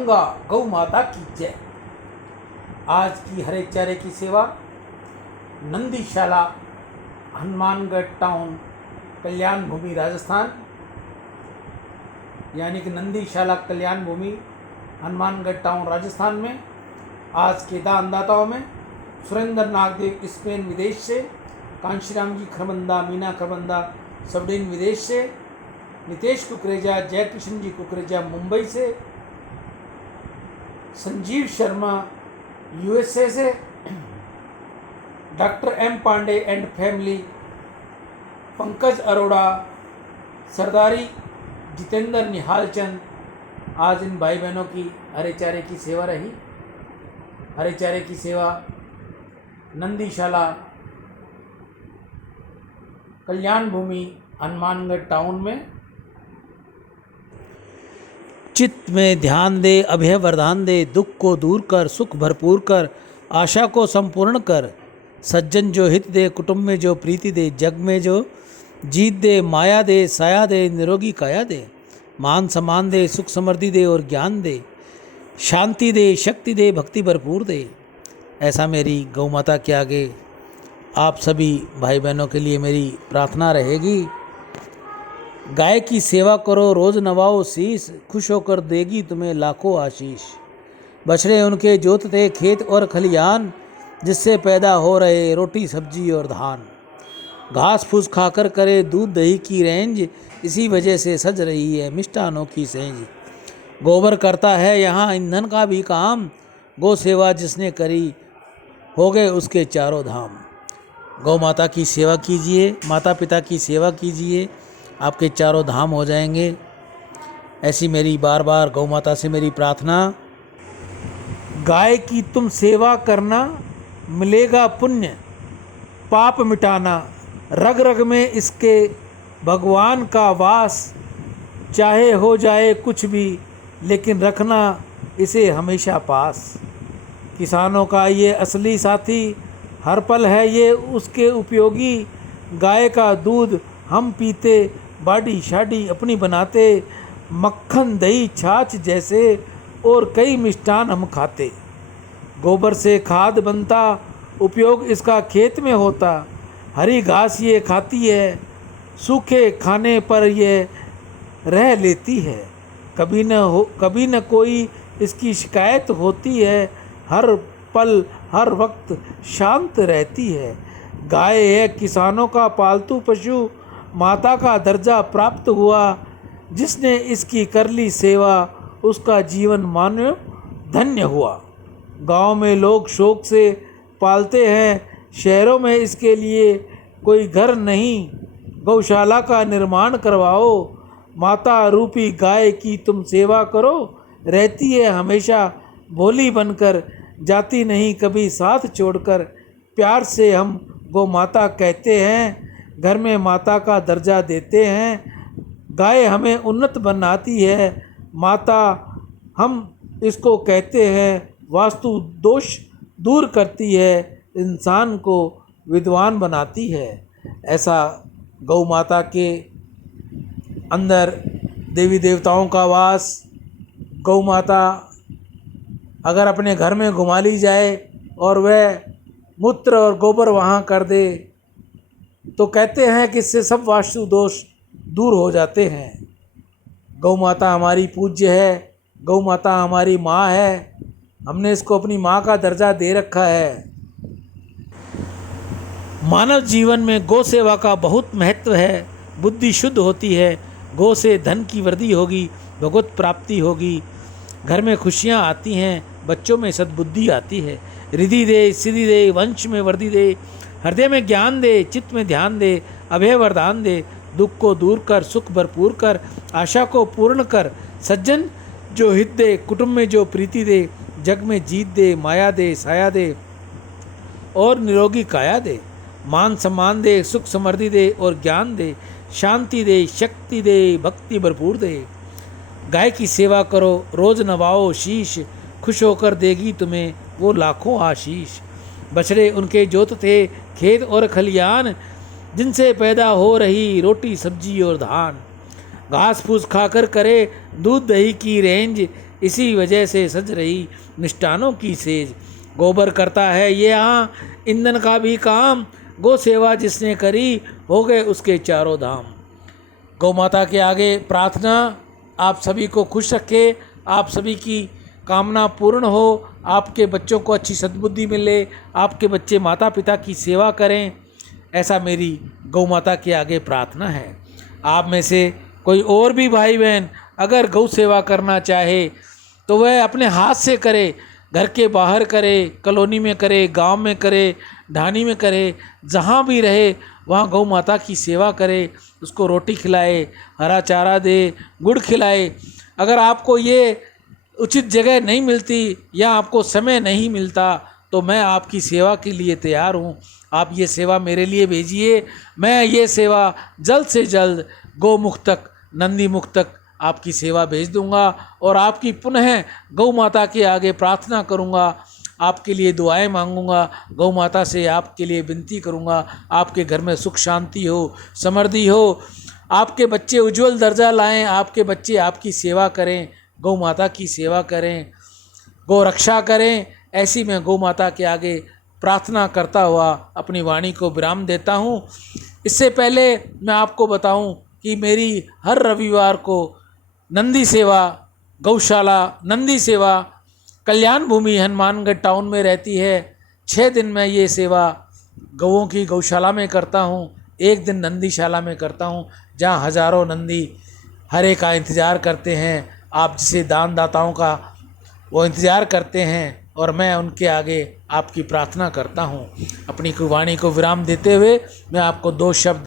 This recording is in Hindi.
गंगा गौ माता की जय। आज की हरे चारे की सेवा नंदीशाला, हनुमानगढ़ टाउन, कल्याण भूमि, राजस्थान, यानी कि नंदीशाला कल्याण भूमि, हनुमानगढ़ टाउन, राजस्थान में आज के दानदाताओं में सुरेंद्र नागदेव स्पेन विदेश से, कांशीराम जी खरबंदा, मीना खरबंदा सबडिन विदेश से, नितेश कुकरेजा, जय किशन जी कुकरेजा मुंबई से, संजीव शर्मा यूएसए से, doctor M Pandey and family, Pankaj Arora, Sardari Jitendra Nihalchand. आज इन भाई बहनों की हरे चारे की सेवा रही। हरे चारे की सेवा नंदीशाला, कल्याण भूमि, हनुमानगढ़ टाउन में। चित्त में ध्यान दे, अभय वरदान दे, दुख को दूर कर, सुख भरपूर कर, आशा को संपूर्ण कर, सज्जन जो हित दे, कुटुंब में जो प्रीति दे, जग में जो जीत दे, माया दे, साया दे, निरोगी काया दे, मान सम्मान दे, सुख समृद्धि दे और ज्ञान दे, शांति दे, शक्ति दे, भक्ति भरपूर दे। ऐसा मेरी गौ माता के आगे आप सभी भाई बहनों के लिए मेरी प्रार्थना रहेगी। गाय की सेवा करो, रोज नवाओ शीश, खुश होकर देगी तुम्हें लाखों आशीष। बछड़े उनके जोतते खेत और खलियान, जिससे पैदा हो रहे रोटी सब्जी और धान। घास फूस खाकर करे दूध दही की रेंज, इसी वजह से सज रही है मिष्टानों की सेंज। गोबर करता है यहाँ ईंधन का भी काम, गौ सेवा जिसने करी हो गए उसके चारों धाम। गौ माता की सेवा कीजिए, माता पिता की सेवा कीजिए, आपके चारों धाम हो जाएंगे। ऐसी मेरी बार बार गौ माता से मेरी प्रार्थना। गाय की तुम सेवा करना, मिलेगा पुण्य पाप मिटाना। रग रग में इसके भगवान का वास, चाहे हो जाए कुछ भी लेकिन रखना इसे हमेशा पास। किसानों का ये असली साथी, हर पल है ये उसके उपयोगी। गाय का दूध हम पीते, बाडी शाडी अपनी बनाते, मक्खन दही छाछ जैसे और कई मिष्ठान हम खाते। गोबर से खाद बनता, उपयोग इसका खेत में होता। हरी घास ये खाती है, सूखे खाने पर ये रह लेती है। कभी न कोई इसकी शिकायत होती है, हर पल हर वक्त शांत रहती है। गाय है किसानों का पालतू पशु, माता का दर्जा प्राप्त हुआ। जिसने इसकी कर ली सेवा, उसका जीवन मानो धन्य हुआ। गांव में लोग शौक से पालते हैं, शहरों में इसके लिए कोई घर नहीं। गौशाला का निर्माण करवाओ, माता रूपी गाय की तुम सेवा करो। रहती है हमेशा भोली बनकर, जाती नहीं कभी साथ छोड़कर। प्यार से हम गौ माता कहते हैं, घर में माता का दर्जा देते हैं। गाय हमें उन्नत बनाती है, माता हम इसको कहते हैं। वास्तु दोष दूर करती है, इंसान को विद्वान बनाती है। ऐसा गौ माता के अंदर देवी देवताओं का वास। गौ माता अगर अपने घर में घुमा ली जाए और वह मूत्र और गोबर वहाँ कर दे, तो कहते हैं कि इससे सब वास्तु दोष दूर हो जाते हैं। गौ माता हमारी पूज्य है, गौ माता हमारी माँ है। हमने इसको अपनी माँ का दर्जा दे रखा है। मानव जीवन में गौ सेवा का बहुत महत्व है। बुद्धि शुद्ध होती है, गौ से धन की वृद्धि होगी, भगवत प्राप्ति होगी। घर में खुशियाँ आती हैं, बच्चों में सद्बुद्धि आती है। रिद्धि दे, सिद्धि दे, वंश में वृद्धि दे, हृदय में ज्ञान दे, चित्त में ध्यान दे, अभय वरदान दे, दुख को दूर कर, सुख भरपूर कर, आशा को पूर्ण कर, सज्जन जो हित दे, कुटुंब में जो प्रीति दे, जग में जीत दे, माया दे, साया दे और निरोगी काया दे, मान सम्मान दे, सुख समृद्धि दे और ज्ञान दे, शांति दे, शक्ति दे, भक्ति भरपूर दे। गाय की सेवा करो, रोज नवाओ शीश, खुश होकर देगी तुम्हें वो लाखों आशीष। बछड़े उनके जोतते खेत और खलियान, जिनसे पैदा हो रही रोटी सब्जी और धान। घास फूस खाकर करे दूध दही की रेंज, इसी वजह से सज रही मिष्ठानों की सेज। गोबर करता है ये यहाँ ईंधन का भी काम, गौ सेवा जिसने करी हो गए उसके चारों धाम। गौ माता के आगे प्रार्थना आप सभी को खुश रखे, आप सभी की कामना पूर्ण हो, आपके बच्चों को अच्छी सद्बुद्धि मिले, आपके बच्चे माता पिता की सेवा करें, ऐसा मेरी गौ माता के आगे प्रार्थना है। आप में से कोई और भी भाई बहन अगर गौ सेवा करना चाहे तो वह अपने हाथ से करे, घर के बाहर करे, कॉलोनी में करे, गांव में करे, ढानी में करे, जहाँ भी रहे वहाँ गौ माता की सेवा करे, उसको रोटी खिलाए, हरा चारा दे, गुड़ खिलाए। अगर आपको ये उचित जगह नहीं मिलती या आपको समय नहीं मिलता तो मैं आपकी सेवा के लिए तैयार हूँ। आप ये सेवा मेरे लिए भेजिए, मैं ये सेवा जल्द से जल्द गौ मुख तक, नंदी मुख तक आपकी सेवा भेज दूंगा और आपकी पुनः गौ माता के आगे प्रार्थना करूंगा, आपके लिए दुआएं मांगूंगा, गौ माता से आपके लिए विनती करूंगा, आपके घर में सुख शांति हो, समृद्धि हो, आपके बच्चे उज्जवल दर्जा लाएं, आपके बच्चे आपकी सेवा करें, गौ माता की सेवा करें, गौ रक्षा करें। ऐसी मैं गौ माता के आगे प्रार्थना करता हुआ अपनी वाणी को विराम देता हूँ। इससे पहले मैं आपको बताऊं कि मेरी हर रविवार को नंदी सेवा, गौशाला नंदी सेवा कल्याण भूमि हनुमानगढ़ टाउन में रहती है। 6 दिन मैं ये सेवा गौओं की गौशाला में करता हूँ, 1 दिन नंदीशाला में करता हूँ, जहाँ हजारों नंदी हरे का इंतज़ार करते हैं, आप जिसे दान दाताओं का वो इंतज़ार करते हैं और मैं उनके आगे आपकी प्रार्थना करता हूँ। अपनी वाणी को विराम देते हुए मैं आपको 2 शब्द